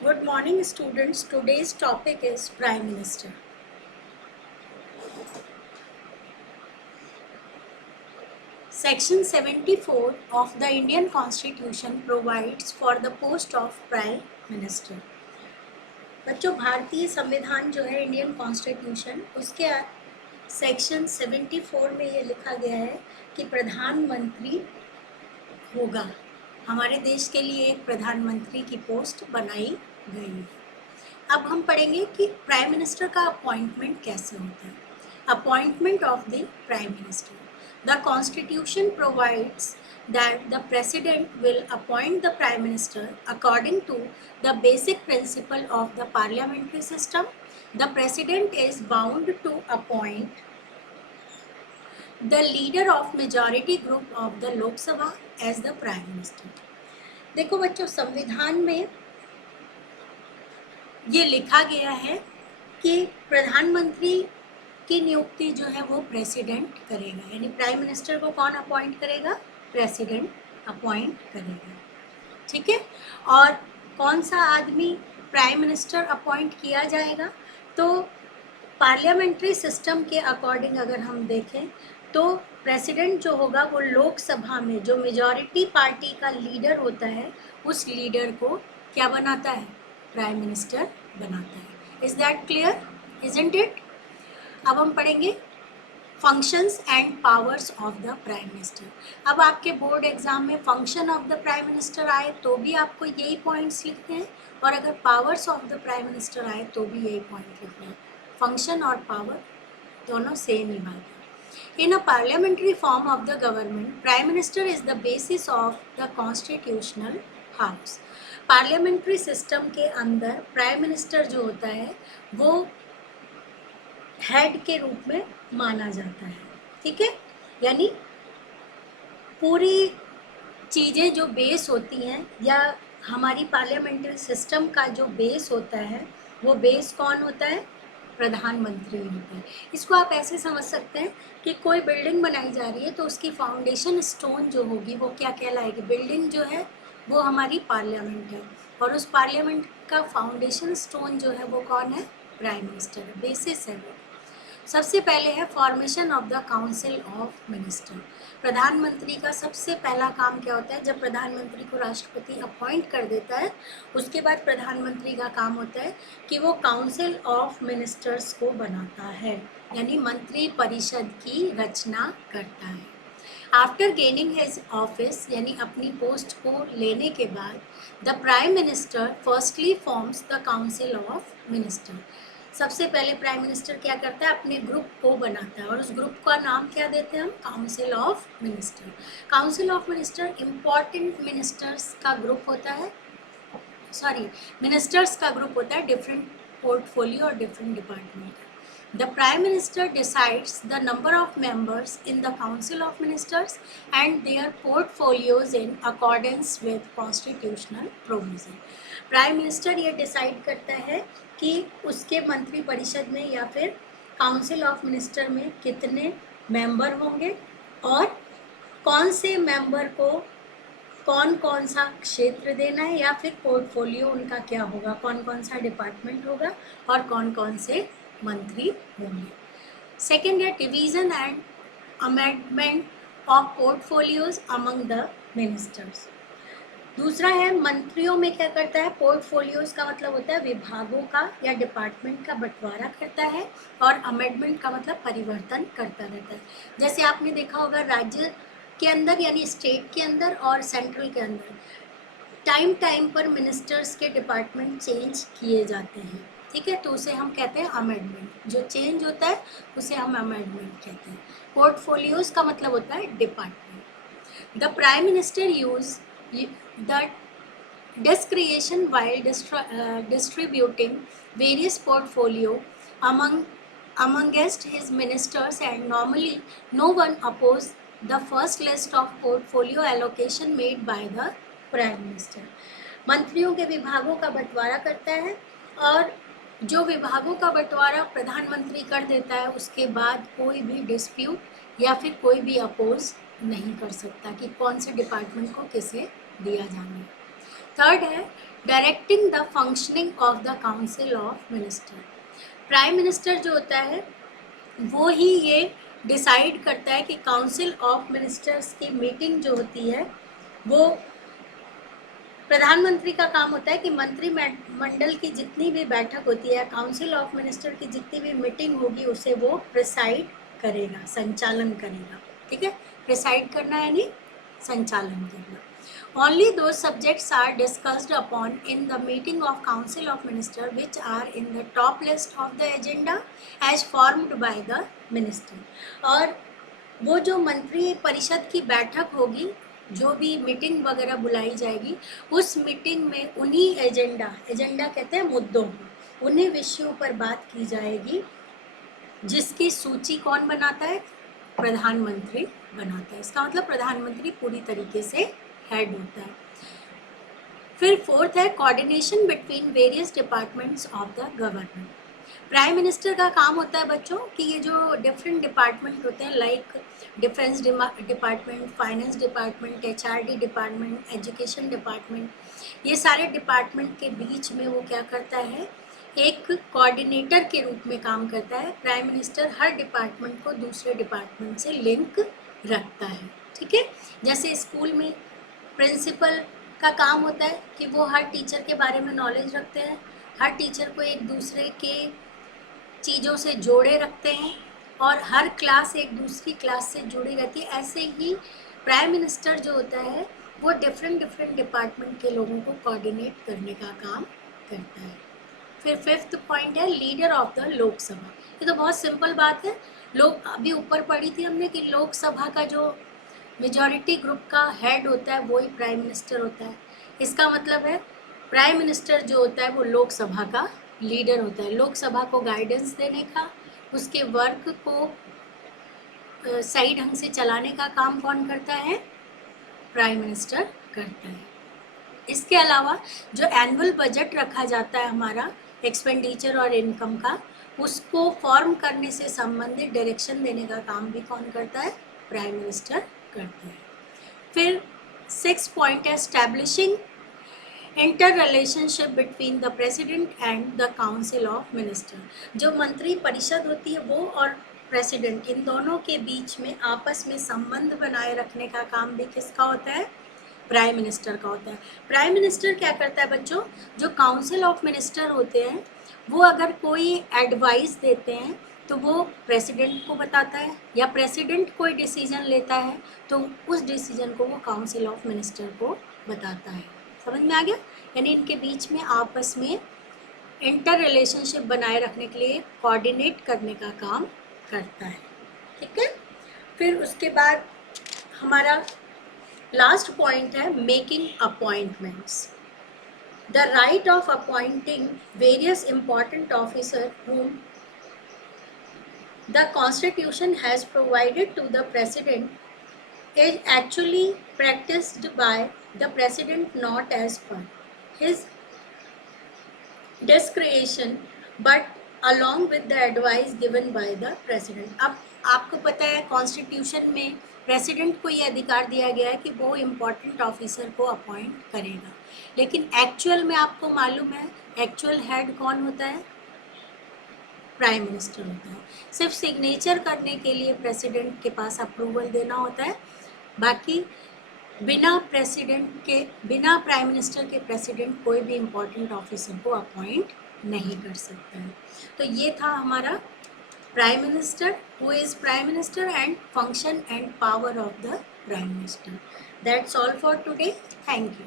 Good morning, students. Today's topic is Prime Minister. Section 74 of the Indian Constitution provides for the post of Prime Minister. बच्चों, भारतीय संविधान जो है Indian constitution, उसके section 74 में ये लिखा गया है कि प्रधानमंत्री होगा। हमारे देश के लिए एक प्रधानमंत्री की पोस्ट बनाई गई है। अब हम पढ़ेंगे कि प्राइम मिनिस्टर का अपॉइंटमेंट कैसे होता है। Appointment of the prime minister. The constitution provides that the president will appoint the prime minister according to the basic principle of the parliamentary system. The president is bound to appoint the leader of majority group of the Lok Sabha as the prime minister. देखो बच्चों, संविधान में ये लिखा गया है कि प्रधानमंत्री की नियुक्ति जो है वो प्रेसिडेंट करेगा, यानी प्राइम मिनिस्टर को कौन अपॉइंट करेगा? प्रेसिडेंट अपॉइंट करेगा। ठीक है। और कौन सा आदमी प्राइम मिनिस्टर अपॉइंट किया जाएगा? तो पार्लियामेंट्री सिस्टम के अकॉर्डिंग अगर हम देखें तो प्रेसिडेंट जो होगा वो लोकसभा में जो मेजॉरिटी पार्टी का लीडर होता है उस लीडर को क्या बनाता है? प्राइम मिनिस्टर बनाता है। Is that clear? Isn't it? अब हम पढ़ेंगे functions and powers of the prime minister. अब आपके बोर्ड एग्जाम में function of the prime minister आए तो भी आपको यही पॉइंट्स लिखने हैं, और अगर powers of the prime minister आए तो भी यही पॉइंट लिखने हैं। फंक्शन और पावर दोनों सेम ही बात है। In a parliamentary form of the government, prime minister is the basis of the constitutional house. Parliamentary system के अंदर प्राइम मिनिस्टर जो होता है वो हेड के रूप में माना जाता है। ठीक है, यानी पूरी चीज़ें जो बेस होती हैं या हमारी पार्लियामेंट्री सिस्टम का जो बेस होता है वो बेस कौन होता है? प्रधानमंत्री होता है। इसको आप ऐसे समझ सकते हैं कि कोई बिल्डिंग बनाई जा रही है तो उसकी फाउंडेशन स्टोन जो होगी वो क्या कहलाएगी? बिल्डिंग जो है वो हमारी पार्लियामेंट है, और उस पार्लियामेंट का फाउंडेशन स्टोन जो है वो कौन है? प्राइम मिनिस्टर है, बेसिस है वो। सबसे पहले है formation of the council of minister. प्रधानमंत्री का सबसे पहला काम क्या होता है? जब प्रधानमंत्री को राष्ट्रपति अपॉइंट कर देता है उसके बाद प्रधानमंत्री का काम होता है कि वो काउंसिल ऑफ मिनिस्टर्स को बनाता है, यानी मंत्री परिषद की रचना करता है। आफ्टर गेनिंग हिज ऑफिस, यानी अपनी पोस्ट को लेने के बाद, the prime minister firstly forms the council of minister. सबसे पहले प्राइम मिनिस्टर क्या करता है? अपने ग्रुप को बनाता है, और उस ग्रुप का नाम क्या देते हैं हम? Council of minister. Council of minister important ministers का ग्रुप होता है, मिनिस्टर्स का ग्रुप होता है, डिफरेंट पोर्टफोलियो और डिफरेंट डिपार्टमेंट का। The Prime Minister decides the number of members in the Council of Ministers and their portfolios in accordance with constitutional provision. Prime minister ये decide करता है कि उसके मंत्री परिषद में या फिर काउंसिल ऑफ मिनिस्टर में कितने मेंबर होंगे और कौन से मेंबर को कौन कौन सा क्षेत्र देना है, या फिर पोर्टफोलियो उनका क्या होगा, कौन कौन सा डिपार्टमेंट होगा और कौन कौन से मंत्री होंगे। सेकेंड है division and amendment of portfolios among the ministers. दूसरा है मंत्रियों में क्या करता है? पोर्टफोलियोज का मतलब होता है विभागों का या डिपार्टमेंट का बंटवारा करता है, और अमेंडमेंट का मतलब परिवर्तन करता रहता है। जैसे आपने देखा होगा राज्य के अंदर यानी स्टेट के अंदर और सेंट्रल के अंदर टाइम टाइम पर मिनिस्टर्स के डिपार्टमेंट चेंज किए जाते हैं। ठीक है, तो उसे हम कहते हैं अमेंडमेंट। जो चेंज होता है उसे हम अमेंडमेंट कहते हैं। पोर्टफोलियोज का मतलब होता है department. The prime minister use the discretion while distributing various portfolio amongst his ministers, and normally no one opposed the first list of portfolio allocation made by the prime minister. मंत्रियों के विभागों का बंटवारा करता है, और जो विभागों का बंटवारा प्रधानमंत्री कर देता है उसके बाद कोई भी डिस्प्यूट या फिर कोई भी अपोज नहीं कर सकता कि कौन से डिपार्टमेंट को किसे दिया जाना है। थर्ड है directing the functioning of the council of minister. Prime minister जो होता है वो ही ये डिसाइड करता है कि काउंसिल ऑफ मिनिस्टर्स की मीटिंग जो होती है वो, प्रधानमंत्री का काम होता है कि मंत्रिमंडल की जितनी भी बैठक होती है, काउंसिल ऑफ मिनिस्टर की जितनी भी मीटिंग होगी उसे वो प्रिसाइड करेगा, संचालन करेगा। ठीक है, प्रिसाइड करना यानी संचालन करना। Only those subjects are discussed upon in the meeting of Council of Ministers which are in the top list of the agenda as formed by the minister। और वो जो मंत्री परिषद की बैठक होगी, जो भी मीटिंग वगैरह बुलाई जाएगी, उस मीटिंग में उन्हीं एजेंडा कहते हैं मुद्दों को, उन्हीं विषयों पर बात की जाएगी जिसकी सूची कौन बनाता है? प्रधानमंत्री बनाता है। इसका मतलब प्रधानमंत्री पूरी तरीके से हेड होता है। फिर फोर्थ है coordination between various departments of the government. Prime minister का काम होता है बच्चों कि ये जो डिफरेंट डिपार्टमेंट होते हैं, like defence department, finance department, HRD department, education department, ये सारे डिपार्टमेंट के बीच में वो क्या करता है? एक कोऑर्डिनेटर के रूप में काम करता है। प्राइम मिनिस्टर हर डिपार्टमेंट को दूसरे डिपार्टमेंट से लिंक रखता है। ठीक है, जैसे स्कूल में प्रिंसिपल का काम होता है कि वो हर टीचर के बारे में नॉलेज रखते हैं, हर टीचर को एक दूसरे के चीज़ों से जोड़े रखते हैं और हर क्लास एक दूसरी क्लास से जुड़ी रहती है। ऐसे ही प्राइम मिनिस्टर जो होता है वो डिफरेंट डिपार्टमेंट के लोगों को कोऑर्डिनेट करने का काम करता है। फिर फिफ्थ पॉइंट है लीडर ऑफ द लोकसभा। ये तो बहुत सिंपल बात है, लोग अभी ऊपर पढ़ी थी हमने कि लोकसभा का जो मेजॉरिटी ग्रुप का हेड होता है वही प्राइम मिनिस्टर होता है। इसका मतलब है प्राइम मिनिस्टर जो होता है वो लोकसभा का लीडर होता है। लोकसभा को गाइडेंस देने का, उसके वर्क को सही ढंग से चलाने का काम कौन करता है? प्राइम मिनिस्टर करता है। इसके अलावा जो एनुअल बजट रखा जाता है हमारा एक्सपेंडिचर और इनकम का, उसको फॉर्म करने से संबंधित डायरेक्शन देने का काम भी कौन करता है? प्राइम मिनिस्टर करता है। फिर 6 पॉइंट है establishing inter relationship between the president and the council of minister. जो मंत्री परिषद होती है वो और प्रेसिडेंट, इन दोनों के बीच में आपस में संबंध बनाए रखने का काम भी किसका होता है? प्राइम मिनिस्टर का होता है। प्राइम मिनिस्टर क्या करता है बच्चों? जो काउंसिल ऑफ मिनिस्टर होते हैं वो अगर कोई एडवाइस देते हैं तो वो प्रेसिडेंट को बताता है, या प्रेसिडेंट कोई डिसीजन लेता है तो उस डिसीजन को वो काउंसिल ऑफ मिनिस्टर को बताता है। समझ में आ गया? यानी इनके बीच में आपस में इंटर रिलेशनशिप बनाए रखने के लिए कोऑर्डिनेट करने का काम करता है। ठीक है, फिर उसके बाद हमारा लास्ट पॉइंट है making appointments. The right of appointing various important officer whom the Constitution has provided to the President is actually practiced by the President not as per his discretion but along with the advice given by the President। अब आपको पता है constitution में president को ये अधिकार दिया गया है कि वो इम्पॉर्टेंट ऑफिसर को अपॉइंट करेगा, लेकिन एक्चुअल में आपको मालूम है एक्चुअल हेड कौन होता है? प्राइम मिनिस्टर होता है। सिर्फ सिग्नेचर करने के लिए प्रेसिडेंट के पास अप्रूवल देना होता है, बाकी बिना प्राइम मिनिस्टर के प्रेसिडेंट कोई भी इम्पोर्टेंट ऑफिसर को अपॉइंट नहीं कर सकता है। तो ये था हमारा prime minister, who is prime minister and function and power of the prime minister. That's all for today. Thank you.